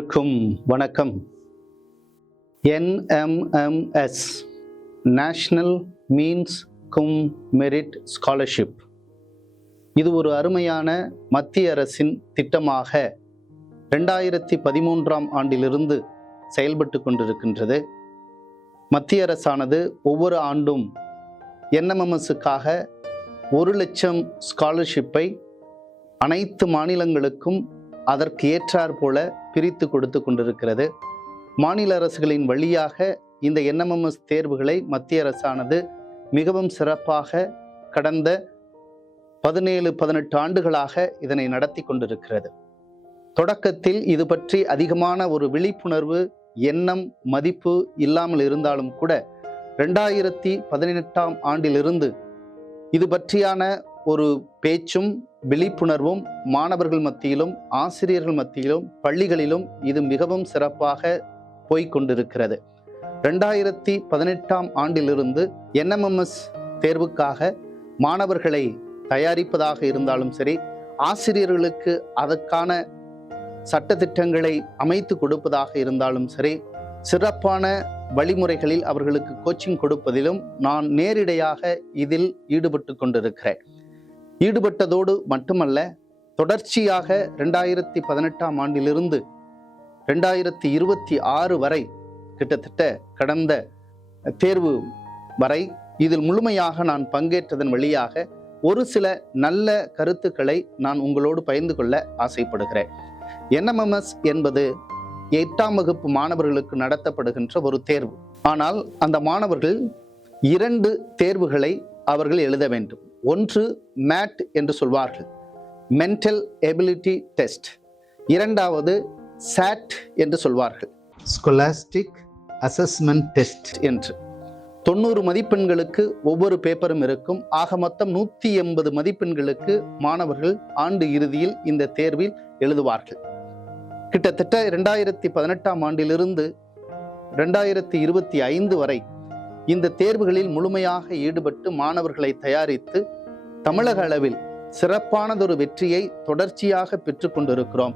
அனைவருக்கும் வணக்கம். NMMS national means கும் மெரிட் ஸ்காலர்ஷிப், இது ஒரு அருமையான மத்திய அரசின் திட்டமாக 2013ஆம் ஆண்டிலிருந்து செயல்பட்டு கொண்டிருக்கின்றது. மத்திய அரசானது ஒவ்வொரு ஆண்டும் NMMSக்காக 1 லட்சம் ஸ்காலர்ஷிப்பை அனைத்து மாநிலங்களுக்கும் அதற்கு ஏற்றாற் போல பிரித்து கொடுத்து கொண்டிருக்கிறது. மாநில அரசுகளின் வழியாக இந்த NMMS தேர்வுகளை மத்திய அரசானது மிகவும் சிறப்பாக கடந்த 17-18 ஆண்டுகளாக இதனை நடத்தி கொண்டிருக்கிறது. தொடக்கத்தில் இது பற்றி அதிகமான ஒரு விழிப்புணர்வு எண்ணம் மதிப்பு இல்லாமல் இருந்தாலும் கூட 2018ஆம் ஆண்டிலிருந்து இது பற்றியான ஒரு பேச்சும் விழிப்புணர்வும் மாணவர்கள் மத்தியிலும் ஆசிரியர்கள் மத்தியிலும் பள்ளிகளிலும் இது மிகவும் சிறப்பாக போய்கொண்டிருக்கிறது. 2018ஆம் ஆண்டிலிருந்து NMMS தேர்வுக்காக மாணவர்களை தயாரிப்பதாக இருந்தாலும் சரி, ஆசிரியர்களுக்கு அதற்கான சட்டத்திட்டங்களை அமைத்து கொடுப்பதாக இருந்தாலும் சரி, சிறப்பான வழிமுறைகளில் அவர்களுக்கு கோச்சிங் கொடுப்பதிலும் நான் நேரிடையாக இதில் ஈடுபட்டு கொண்டிருக்கிறேன். ஈடுபட்டதோடு மட்டுமல்ல, தொடர்ச்சியாக 2018ஆம் ஆண்டிலிருந்து 2026 வரை கிட்டத்தட்ட கடந்த தேர்வு வரை இதில் முழுமையாக நான் பங்கேற்றதன் வழியாக ஒரு சில நல்ல கருத்துக்களை நான் உங்களோடு பகிர்ந்து கொள்ள ஆசைப்படுகிறேன். NMMS என்பது 8ஆம் வகுப்பு மாணவர்களுக்கு நடத்தப்படுகின்ற ஒரு தேர்வு. ஆனால் அந்த மாணவர்கள் 2 தேர்வுகளை அவர்கள் எழுத வேண்டும். ஒன்று மேட் என்று சொல்வார்கள், மென்டல் எபிலிட்டி டெஸ்ட். இரண்டாவது சாட் என்று சொல்வார்கள், ஸ்கோலாஸ்டிக் அசஸ்மெண்ட் டெஸ்ட் என்று. 90 மதிப்பெண்களுக்கு ஒவ்வொரு பேப்பரும் இருக்கும். ஆக மொத்தம் 180 மதிப்பெண்களுக்கு மாணவர்கள் ஆண்டு இறுதியில் இந்த தேர்வில் எழுதுவார்கள். கிட்டத்தட்ட 2018ஆம் ஆண்டிலிருந்து 2025 வரை இந்த தேர்வுகளில் முழுமையாக ஈடுபட்டு மாணவர்களை தயாரித்து தமிழக அளவில் சிறப்பானதொரு வெற்றியை தொடர்ச்சியாக பெற்று கொண்டிருக்கிறோம்.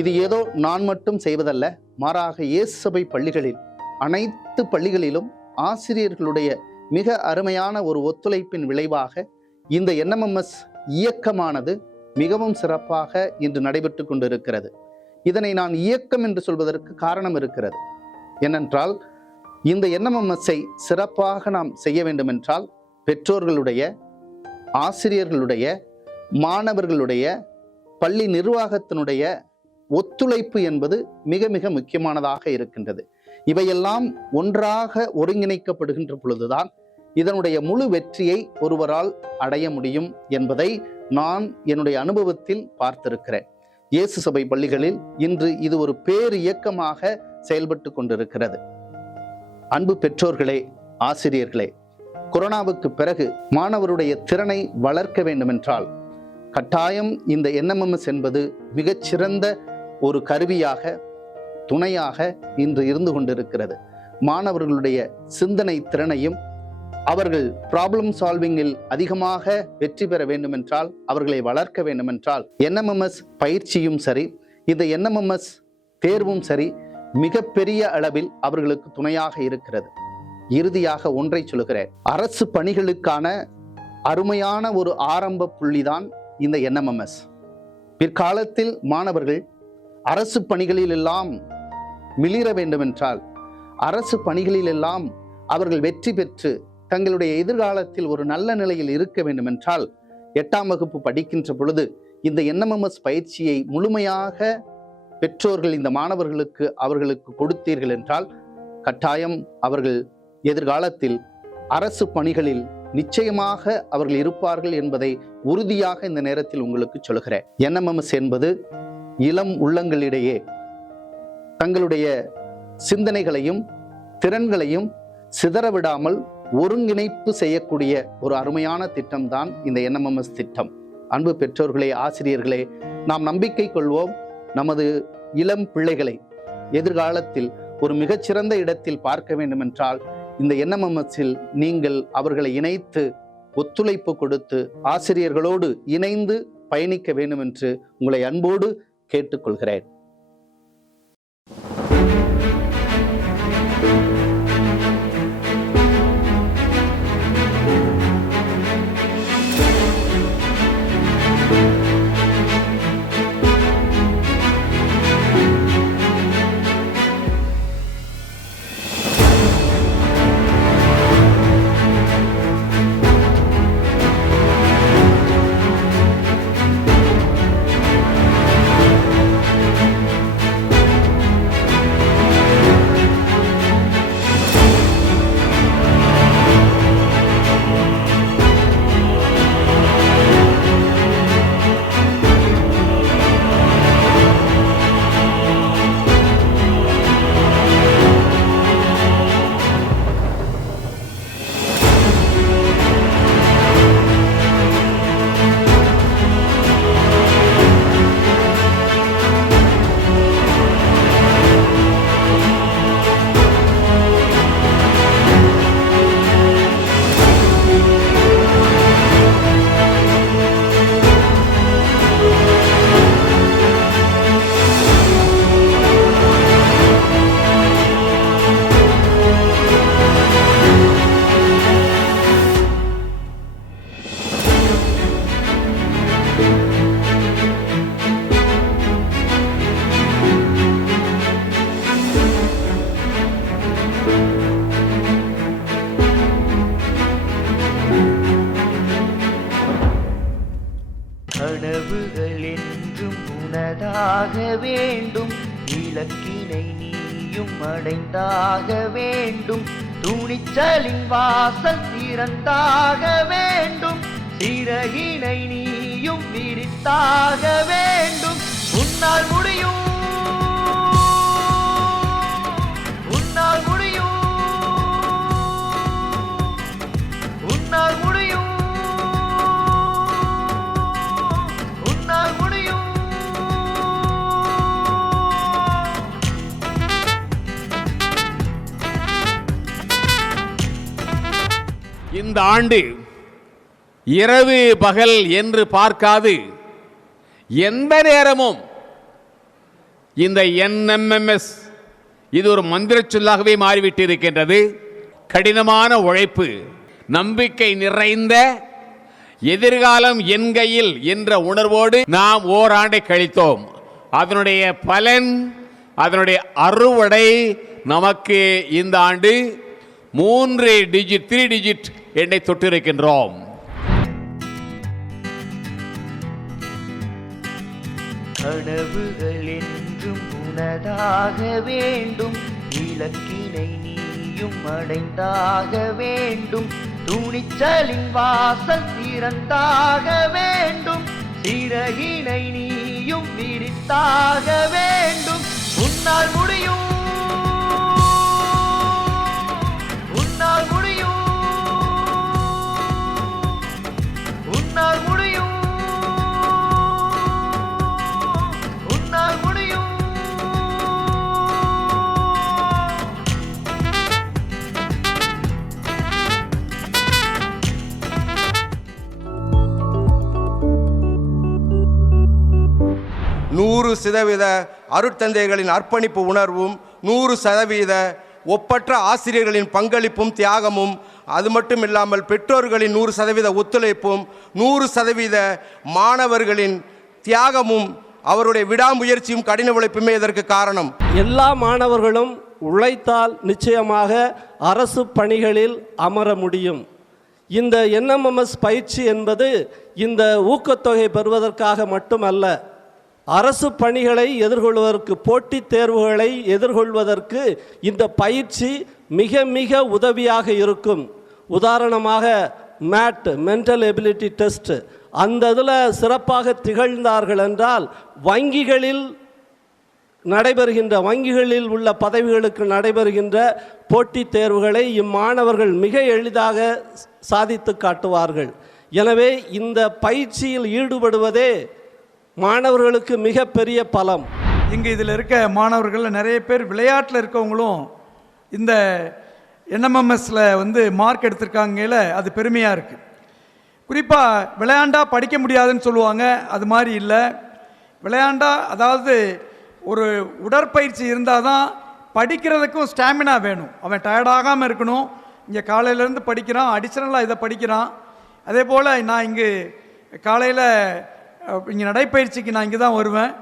இது ஏதோ நான் மட்டும் செய்வதல்ல, மாறாக இயேசு சபை பள்ளிகளில் அனைத்து பள்ளிகளிலும் ஆசிரியர்களுடைய மிக அருமையான ஒரு ஒத்துழைப்பின் விளைவாக இந்த NMMS இயக்கமானது மிகவும் சிறப்பாக இன்று நடைபெற்று கொண்டிருக்கிறது. இதனை நான் இயக்கம் என்று சொல்வதற்கு காரணம் இருக்கிறது. ஏனென்றால் இந்த NMMSஐ சிறப்பாக நாம் செய்ய வேண்டும் என்றால் பெற்றோர்களுடைய, ஆசிரியர்களுடைய, மாணவர்களுடைய, பள்ளி நிர்வாகத்தினுடைய ஒத்துழைப்பு என்பது மிக மிக முக்கியமானதாக இருக்கின்றது. இவையெல்லாம் ஒன்றாக ஒருங்கிணைக்கப்படுகின்ற பொழுதுதான் இதனுடைய முழு வெற்றியை ஒருவரால் அடைய முடியும் என்பதை நான் என்னுடைய அனுபவத்தில் பார்த்திருக்கிறேன். இயேசு சபை பள்ளிகளில் இன்று இது ஒரு பேர் இயக்கமாக செயல்பட்டு கொண்டிருக்கிறது. அன்பு பெற்றோர்களே, ஆசிரியர்களே, கொரோனாவுக்கு பிறகு மாணவருடைய திறனை வளர்க்க வேண்டுமென்றால் கட்டாயம் இந்த NMMS என்பது மிகச்சிறந்த ஒரு கருவியாக, துணையாக இன்று இருந்து கொண்டிருக்கிறது. மாணவர்களுடைய சிந்தனை திறனையும் அவர்கள் ப்ராப்ளம் சால்விங்கில் அதிகமாக வெற்றி பெற வேண்டுமென்றால், அவர்களை வளர்க்க வேண்டுமென்றால் NMMS பயிற்சியும் சரி, இந்த NMMS தேர்வும் சரி மிகப்பெரிய அளவில் அவர்களுக்கு துணையாக இருக்கிறது. இறுதியாக ஒன்றை சொல்கிறேன், அரசு பணிகளுக்கான அருமையான ஒரு ஆரம்ப புள்ளிதான் இந்த NMMS. பிற்காலத்தில் மாணவர்கள் அரசு பணிகளில் எல்லாம் மிளிர வேண்டுமென்றால், அரசு பணிகளில் எல்லாம் அவர்கள் வெற்றி பெற்று தங்களுடைய எதிர்காலத்தில் ஒரு நல்ல நிலையில் இருக்க வேண்டுமென்றால் 8ஆம் வகுப்பு படிக்கின்ற பொழுது இந்த NMMS பயிற்சியை முழுமையாக பெற்றோர்கள் இந்த மாணவர்களுக்கு அவர்களுக்கு கொடுத்தீர்கள் என்றால் கட்டாயம் அவர்கள் எதிர்காலத்தில் அரசு பணிகளில் நிச்சயமாக அவர்கள் இருப்பார்கள் என்பதை உறுதியாக இந்த நேரத்தில் உங்களுக்கு சொல்கிறேன். NMMS என்பது இளம் உள்ளங்களிடையே தங்களுடைய சிந்தனைகளையும் திறன்களையும் சிதறவிடாமல் ஒருங்கிணைப்பு செய்யக்கூடிய ஒரு அருமையான திட்டம்தான் இந்த NMMS திட்டம். அன்பு பெற்றோர்களே, ஆசிரியர்களே, நாம் நம்பிக்கை கொள்வோம். நமது இளம் பிள்ளைகளை எதிர்காலத்தில் ஒரு மிகச்சிறந்த இடத்தில் பார்க்க வேண்டுமென்றால் இந்த NMMSல் நீங்கள் அவர்களை இணைத்து ஒத்துழைப்பு கொடுத்து ஆசிரியர்களோடு இணைந்து பயணிக்க வேண்டும் என்று உங்களை அன்போடு கேட்டுக்கொள்கிறேன். உனதாக வேண்டும், இலக்கினை நீயும் அடைந்தாக வேண்டும், துணிச்சலின் வாசல் திறந்தாக வேண்டும், சிறகினை நீயும் விரித்தாக வேண்டும். உன்னால் முடியும், உன்னால் முடியும், உன்னால் முடியும், உன்னால் முடியும். இந்த ஆண்டு இரவு பகல் என்று பார்க்காது எந்த நேரமும் இந்த NMMS இது ஒரு மந்திர சொல்லாகவே மாறிவிட்டிருக்கின்றது. கடினமான உழைப்பு, நம்பிக்கை நிறைந்த எதிர்காலம் என் கையில் என்ற உணர்வோடு நாம் ஓராண்டை கழித்தோம். அதனுடைய பலன், அதனுடைய அறுவடை நமக்கு இந்த ஆண்டு 3 டிஜிட் எண்ணை தொட்டிருக்கின்றோம். கனவுகள் என்றும் உனதாக வேண்டும், இலக்கினை நீயும் அடைந்தாக வேண்டும், துணிச்சலின் வாசல் திறந்தாக வேண்டும், சிறகினை நீயும் விரித்தாக வேண்டும். உன்னால் முடியும், உன்னால் முடியும், உன்னால் முடியும், உன்னால் முடியும். நூறு சதவீத அருட்தந்தைகளின் அர்ப்பணிப்பு உணர்வும், 100% ஒப்பற்ற ஆசிரியர்களின் பங்களிப்பும் தியாகமும், அது மட்டும் இல்லாமல் பெற்றோர்களின் 100% ஒத்துழைப்பும், 100% மாணவர்களின் தியாகமும், அவருடைய விடாமுயற்சியும் கடின உழைப்புமே இதற்கு காரணம். எல்லா மாணவர்களும் உழைத்தால் நிச்சயமாக அரசு பணிகளில் அமர முடியும். இந்த NMMS பயிற்சி என்பது இந்த ஊக்கத்தொகை பெறுவதற்காக மட்டுமல்ல, அரசு பணிகளை எதிர்கொள்வதற்கு, போட்டித் தேர்வுகளை எதிர்கொள்வதற்கு இந்த பயிற்சி மிக மிக உதவியாக இருக்கும். உதாரணமாக மேட், மென்டல் எபிலிட்டி டெஸ்ட், அந்த இதில் சிறப்பாக திகழ்ந்தார்கள் என்றால் வங்கிகளில் உள்ள பதவிகளுக்கு நடைபெறுகின்ற போட்டித் தேர்வுகளை இம்மாணவர்கள் மிக எளிதாக சாதித்து காட்டுவார்கள். எனவே இந்த பயிற்சியில் ஈடுபடுவதே மாணவர்களுக்கு மிகப்பெரிய பலம். இங்கே இதில் இருக்க மாணவர்கள் நிறைய பேர் விளையாட்டில் இருக்கவங்களும் இந்த NMMSல மார்க் எடுத்திருக்காங்கல, அது பெருமையாக இருக்குது. குறிப்பாக விளையாண்டா படிக்க முடியாதுன்னு சொல்லுவாங்க, அது மாதிரி இல்லை. விளையாண்டா, அதாவது ஒரு உடற்பயிற்சி இருந்தால் தான் படிக்கிறதுக்கும் ஸ்டாமினா வேணும். அவன் டயர்டாகாமல் இருக்கணும். இங்கே காலையிலேருந்து படிக்கிறான், அடிஷ்னலாக இதை படிக்கிறான். அதே போல் நான் இங்கே காலையில் இங்கே நடைப்பயிற்சிக்கு நான் இங்கே தான் வருவேன்.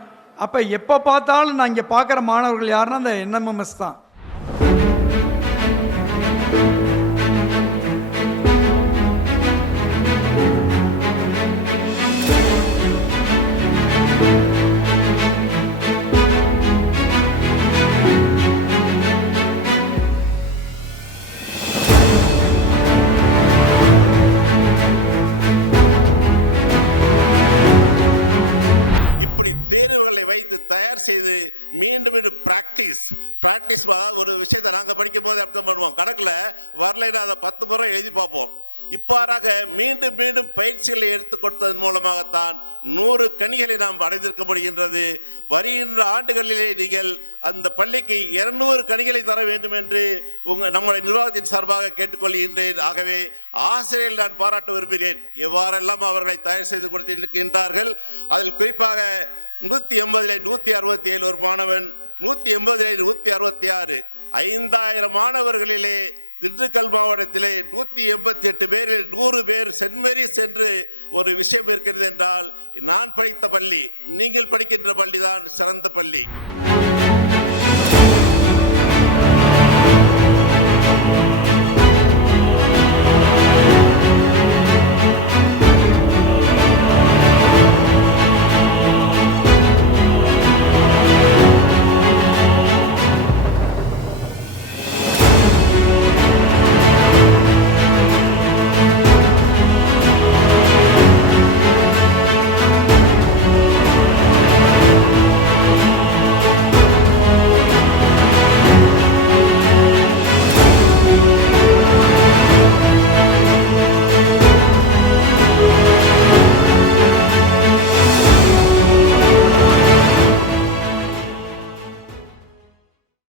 அப்போ எப்போ பார்த்தாலும் நான் இங்கே பார்க்குற மாணவர்கள் யாருன்னா அந்த NMMS தான். இப்படி தேர்வுகளை வைத்து தயார் செய்து மீண்டும் மீண்டும் ப்ராக்டிஸ், அதாவது ஒரு விஷயத்தை நாங்கள் படிக்கும் போது அப்படி தான் பண்ணுவோம். கணக்கில் வரலைன்னா அதை 10 முறை எழுதி பார்ப்போம். இவ்வாறாக மீண்டும் மீண்டும் பயிற்சிகளை எடுத்து கொடுத்ததன் மூலமாகத்தான் 100 கனிகளை நாம் அடைந்திருக்க முடிகின்றது. வருகின்ற ஆண்டுகளிலே நீங்கள் அந்த பள்ளிக்கு 200 கனிகளை தர வேண்டும் என்று நம்முடைய நிர்வாகத்தின் சார்பாக கேட்டுக்கொள்கின்றேன். ஆகவே ஆசிரியர்கள் நான் பாராட்ட விரும்புகிறேன். எவ்வாறெல்லாம் அவர்களை தயார் செய்து கொடுத்திருக்கின்றார்கள். அதில் குறிப்பாக 180 167 ஒரு மாணவன், 180 166, 5000 மாணவர்களிலே திண்டுக்கல் மாவட்டத்திலே 188 பேரில் 100 பேர் சென்ட் மேரிஸ் என்று ஒரு விஷயம் இருக்கிறது என்றால், நான் படித்த பள்ளி, நீங்கள் படிக்கின்ற பள்ளி தான் சிறந்த பள்ளி.